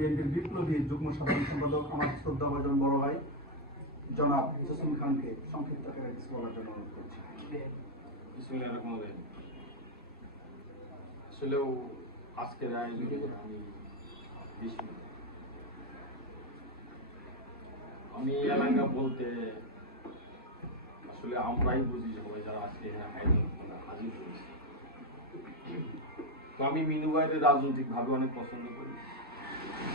বিএনপির বিপ্লবী যুগ্ম সাধারণ সম্পাদক আমার শ্রদ্ধাভাজন বড় ভাই, জনাব জসিম খানকে সংক্ষিপ্ত আকারে কিছু বলার জন্য অনুরোধ করছি। আসলেও আজকের আয়োজনে আমি আমি এলাকা বলতে আসলে আমরাই বুঝি সবাই যারা আজকে হাজির হয়েছে তো আমি মিনু ভাইয়ের রাজনৈতিকভাবে অনেক পছন্দ করি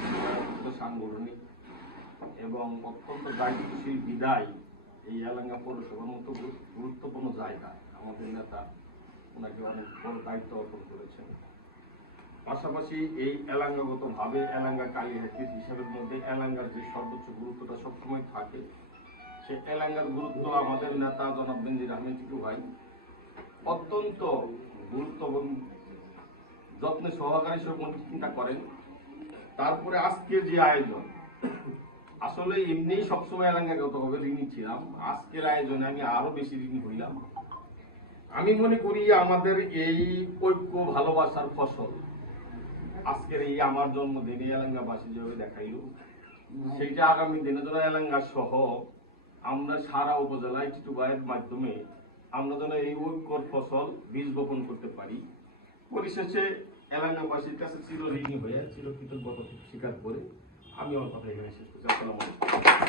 মিনু ভাই অত্যন্ত সাংগঠনিক এবং অত্যন্ত দায়িত্বশীল বিদায় এই এলাঙ্গা পৌরসভার মতো গুরুত্বপূর্ণ জায়গা। আমাদের নেতা ওনাকে অনেক বড় দায়িত্ব অর্পণ করেছেন। পাশাপাশি এই এলাঙ্গাগতভাবে এলাঙ্গা কালীহাতির হিসাবের মধ্যে এলাঙ্গার যে সর্বোচ্চ গুরুত্বটা সবসময় থাকে, সে এলাঙ্গার গুরুত্ব আমাদের নেতা জনাব বেঞ্জির আহমেদ টিটু ভাই অত্যন্ত গুরুত্বপূর্ণ যত্নে সহকারী হিসেবে চিন্তা করেন। তারপরে আজকের যে আয়োজন আসলে এমনি সবসময় ভাবে ঋণী ছিলাম। আজকের আয়োজনে আমি আরও বেশি ঋণী হইলাম। আমি মনে করি আমাদের এই ঐক্য, ভালোবাসার ফসল আজকের এই আমার জন্মদিনে এলাঙ্গাবাসী যেভাবে দেখাইল, সেইটা আগামী দিনে যেন এলাঙ্গা সহ আমরা সারা উপজেলায় টিটুবাইয়ের মাধ্যমে আমরা যেন এই ঐক্যর ফসল বীজ বপন করতে পারি। পরিশেষে এলাঙ্গাবাসীর কাছে চির ঋণী হয়ে চির কৃতজ্ঞতা স্বীকার করে আমি আমার কথা এখানে শেষ করছি আসসালামু আলাইকুম